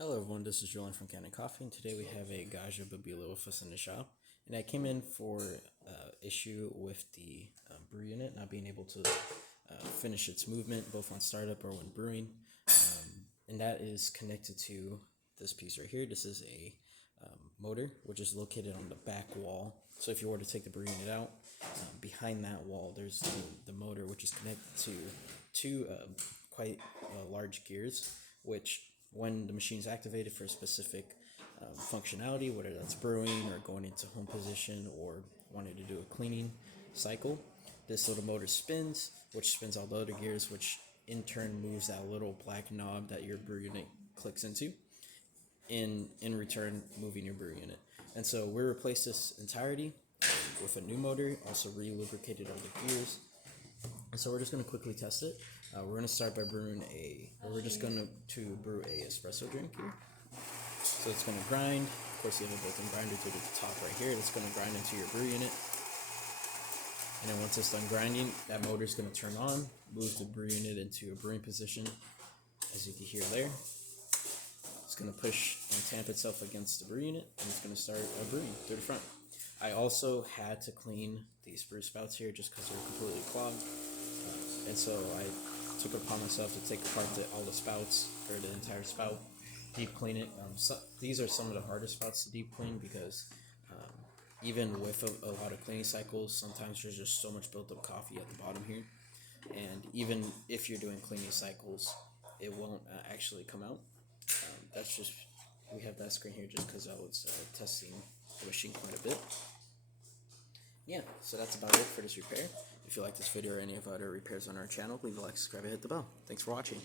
Hello everyone, this is Julian from Cannon Coffee, and today we have a Gaggia Babila with us in the shop. And I came in for issue with the brew unit not being able to finish its movement both on startup or when brewing, and that is connected to this piece right here. This is a motor which is located on the back wall. So if you were to take the brew unit out, behind that wall there's the motor which is connected to two quite large gears, which when the machine is activated for a specific functionality, whether that's brewing or going into home position or wanting to do a cleaning cycle, this little motor spins, which spins all the other gears, which in turn moves that little black knob that your brew unit clicks into, in return moving your brew unit. And so we replaced this entirety with a new motor, also re-lubricated all the gears. And so we're just going to quickly test it. We're going to start by brewing we're just going to brew a espresso drink here. So it's going to grind. Of course, you have a built-in grinder to the top right here. It's going to grind into your brew unit. And then once it's done grinding, that motor is going to turn on, move the brew unit into a brewing position, as you can hear there. It's going to push and tamp itself against the brew unit, and it's going to start brewing through the front. I also had to clean these brew spouts here just because they're completely clogged. And so I took it upon myself to take apart all the spouts, or the entire spout, deep clean it. These are some of the hardest spouts to deep clean because even with a lot of cleaning cycles, sometimes there's just so much built up coffee at the bottom here. And even if you're doing cleaning cycles, it won't actually come out. That's just, we have that screen here just because I was testing the machine quite a bit. Yeah, so that's about it for this repair. If you like this video or any of our other repairs on our channel, leave a like, subscribe, and hit the bell. Thanks for watching.